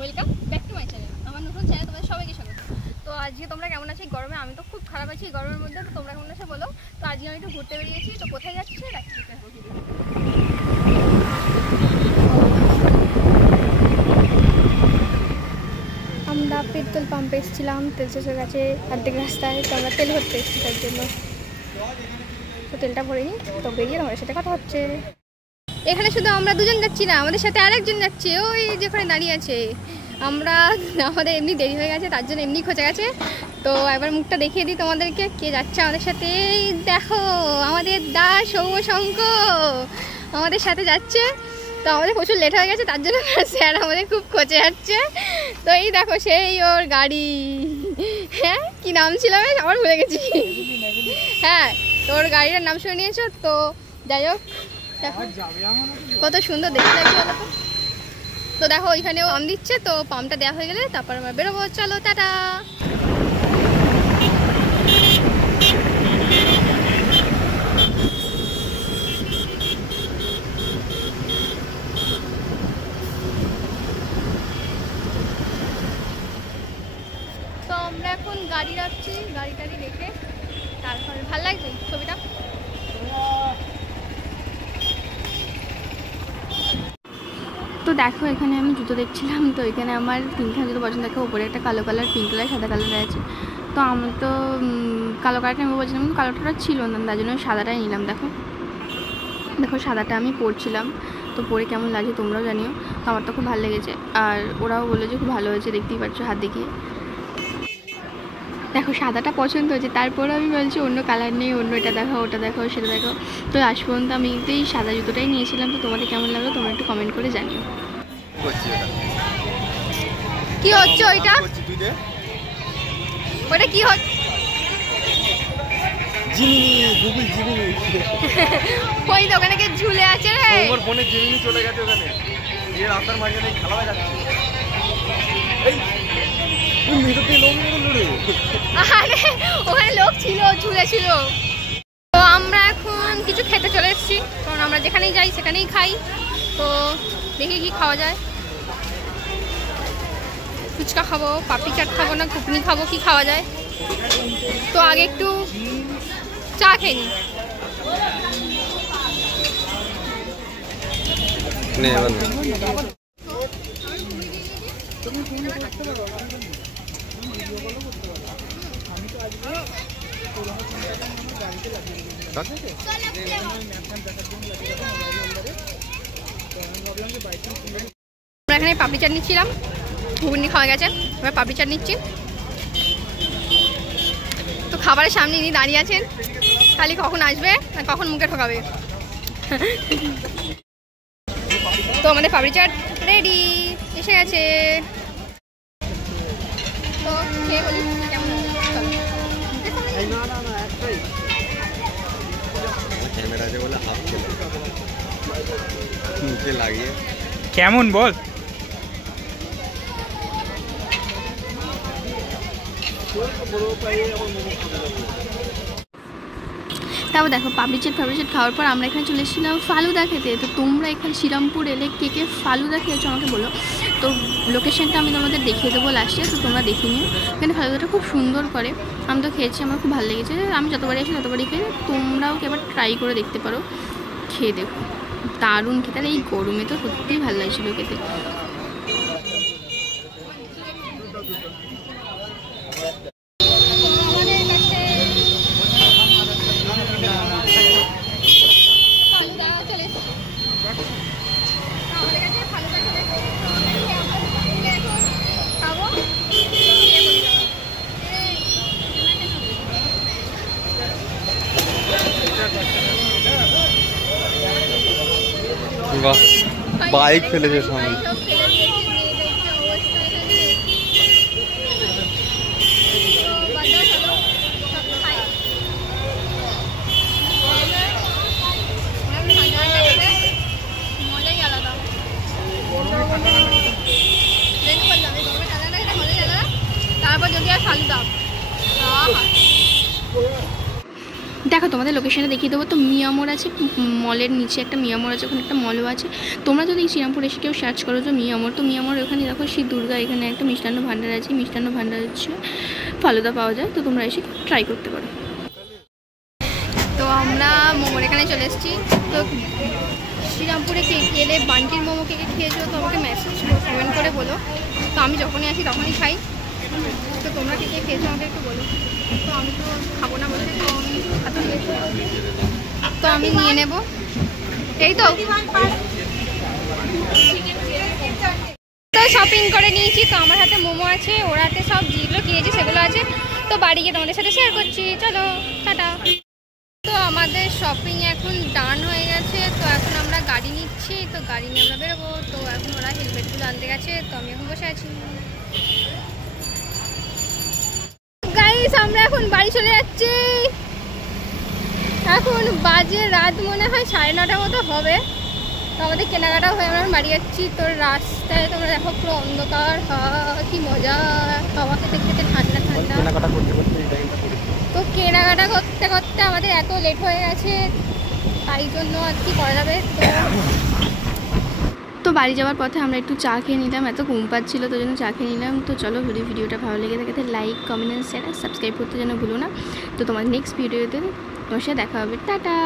Welcome back to my channel. আমার নতুন channel তোমাদের সবাইকে স্বাগত। তো আজকে তোমরা কেমন আছো? গরমে আমি তো খুব খারাপ আছি গরমের মধ্যে। তো তোমরা কেমন আছো বলো। তো আজকে আমি একটু ঘুরতে বেরিয়েছি। তো কোথায় যাচ্ছি আমরা পেট্রোল পাম্পে এসেছিলাম, তেল শেষ হয়ে গেছে অর্ধেক রাস্তায়। তো আমরা তেল ভরতে এসেছি তার জন্য। তো তেলটা ভরে নিই, তো বেরিয়ে আমাদের সাথে কথা হচ্ছে। এখানে শুধু আমরা দুজন যাচ্ছি না, আমাদের সাথে আরেকজন যাচ্ছে, ওই যেখানে দাঁড়িয়ে আছে। আমাদের এমনি দেরি হয়ে গেছে, তার জন্য এমনি খোঁজা গেছে। তো এবার মুখটা দেখিয়ে দিই তোমাদেরকে, কে যাচ্ছে আমাদের সাথে। দেখো আমাদের দাস সৌম্যশঙ্ক আমাদের সাথে যাচ্ছে। তো আমাদের প্রচুর লেট হয়ে গেছে, তার জন্য স্যার আমাদের খুব খোঁজে যাচ্ছে। তো এই দেখো সেই ওর গাড়ি, হ্যাঁ কি নাম ছিল আমার ভুলে গেছি। হ্যাঁ, তো ওর গাড়িটার নাম শুনে নিয়েছো। তো যাই হোক, দেখো কত সুন্দর দেখতে লাগছে বলো তো। তো দেখো ওইখানেও পাম্প দিচ্ছে, তো পাম্পটা দেওয়া হয়ে গেলে তারপর আমরা বেরোবো। চলো টাটা। তো আমরা এখন গাড়ি রাখছি, গাড়ি টাড়ি রেখে তারপরে ভালো লাগছে ছবিটা। তো দেখো এখানে আমি জুতো দেখছিলাম। তো এখানে আমার তিনখানা জুতো পছন্দ। দেখো উপরে একটা কালো কালার, পিঙ্ক কালার, সাদা কালার আছে। তো আমার তো কালো কালারটা আমি বলছিলাম, কিন্তু কালোটা ছিল না, তার জন্য সাদাটাই নিলাম। দেখো দেখো সাদাটা আমি পরছিলাম, তো পরে কেমন লাগে তোমরাও জানিও। তো আমার তো খুব ভালো লেগেছে, আর ওরাও বললো যে খুব ভালো হয়েছে, দেখতেই পাচ্ছ হাত দেখিয়ে। দেখো সাদাটা পছন্দ হয়েছে, তারপরে আমি বলছি অন্য কালার নেই, অন্য এটা দেখো, ওটা দেখো, সেটা দেখো। তো আজ পর্যন্ত আমি কিন্তু এই সাদা জুতোটাই নিয়েছিলাম। তো তোমাদের কেমন লাগলো তোমরা একটু কমেন্ট করে জানিও। কি হচ্ছে ওইটা? ওইটা কি হচ্ছে? ওই দোকানে কে ঝুলে আছে রে? ওর ফোনে জিমিনি চলে গেছে ওখানে, এই রাস্তার মাঝখানে খেলা হয়ে যাচ্ছে। আরে ওখানে লোক ছিল, ঝুলে ছিল। তো আমরা এখন কিছু খেতে চলে এসেছি, কারণ আমরা যেখানেই যাই সেখানেই খাই। তো দেখি কি খাওয়া যায়। ফুচকা খাবো, পাপড়ি চাট খাবো, না ঘুগনি খাবো, কি খাওয়া যায়। তো আগে একটু চা খেয়ে নিই। আমরা এখানে পাপড়ি চাট নিচ্ছিলাম, ঘুগনি খাওয়া গেছে, এবার পাপড়ি চাট নিচ্ছি। তো খাবারের সামনে ইনি দাঁড়িয়ে আছেন, খালি কখন আসবে আর কখন মুখে ঠকাবে। তো আমাদের পাপড়ি চাট রেডি, এসে গেছে। তো খেয়ে বলি কেমন কেমন বল। তাও দেখো পাপড়ি চাট খাওয়ার পর আমরা এখানে চলে এসেছিলাম ফালুদা খেতে। তো তোমরা এখানে শ্রীরামপুর এলে কে কে ফালুদা খেয়েছো আমাকে বলো। তো লোকেশনটা আমি তোমাদের দেখিয়ে দেবো লাস্টে, তো তোমরা দেখে নিও। এখানে ফালুদাটা খুব সুন্দর করে, আমি তো খেয়েছি, আমার খুব ভালো লেগেছে। আমি যতবারই আসি ততবারই খেয়ে, তোমরাও এবার ট্রাই করে দেখতে পারো, খেয়ে দেখো, দারুণ খেতে। আর এই গরমে তো সত্যিই ভালো লাগছিলো খেতে। বাইক ফেলেছে সামনে। তারপর যদি আর ফালুদা দেখো তোমাদের লোকেশনে দেখিয়ে দেবো। তো মিয়ামোর আছে, মলের নিচে একটা মিয়ামোর আছে, ওখানে একটা মলও আছে। তোমরা যদি শ্রীরামপুর এসে কেউ সার্চ করো যে মিয়ামোর, তো মিয়ামোর ওখানে দেখো শ্রী দুর্গা, এখানে একটা মিষ্টান্ন ভাণ্ডার আছে। মিষ্টান্ন ভাণ্ডার হচ্ছে ফালুদা পাওয়া যায়, তো তোমরা এসে ট্রাই করতে পারো। তো আমরা মোমোর এখানে চলে এসেছি। তো শ্রীরামপুরে গেলে বান্টির মোমো কে খেয়েছো, তো আমাকে মেসেজ কমেন্ট করে বলো। তো আমি যখনই আসি তখনই খাই। তো তোমরা কে খেয়েছো আমাকে একটু বলো। তো আমি তো খাবো না বলতে, তো আমি নিয়ে নেব। এই তো শপিং করে নিয়েছি। তো আমার হাতে মোমো আছে, ওর হাতে সব যেগুলো কিনেছি সেগুলো আছে। তো বাড়ি গিয়ে তোমাদের সাথে শেয়ার করছি, চলো টাটা। তো আমাদের শপিং এখন ডান হয়ে গেছে। তো এখন আমরা গাড়ি নিচ্ছি, তো গাড়ি নিয়ে আমরা বেরোবো। তো এখন ওরা হেলমেটগুলো আনতে গেছে, তো আমি এখন বসে আছি। গাইস আমরা এখন বাড়ি চলে যাচ্ছি। এখন বাজে রাত মনে হয় 9:30 মতো হবে। তো আমাদের কেনাকাটা হয়ে আমরা বাড়ি যাচ্ছি। তো রাস্তায় তোমরা দেখো পুরো অন্ধকার, কি মজা, হাওয়া খেতে খেতে ঠান্ডা ঠান্ডা। তো কেনাকাটা করতে করতে আমাদের এত লেট হয়ে গেছে, তাই জন্য আর কি করা যাবে। তো বাড়ি যাওয়ার পথে আমরা একটু চা খেয়ে নিলাম, এত ঘুম পাচ্ছিল তো জন্য চা খেয়ে নিলাম। তো চলো, যদি ভিডিওটা ভালো লেগে থাকে তাহলে লাইক, কমেন্ট, শেয়ার, সাবস্ক্রাইব করতে যেন ভুলো না। তো তোমার নেক্সট ভিডিওতে তোমার সাথে দেখা হবে, টাটা।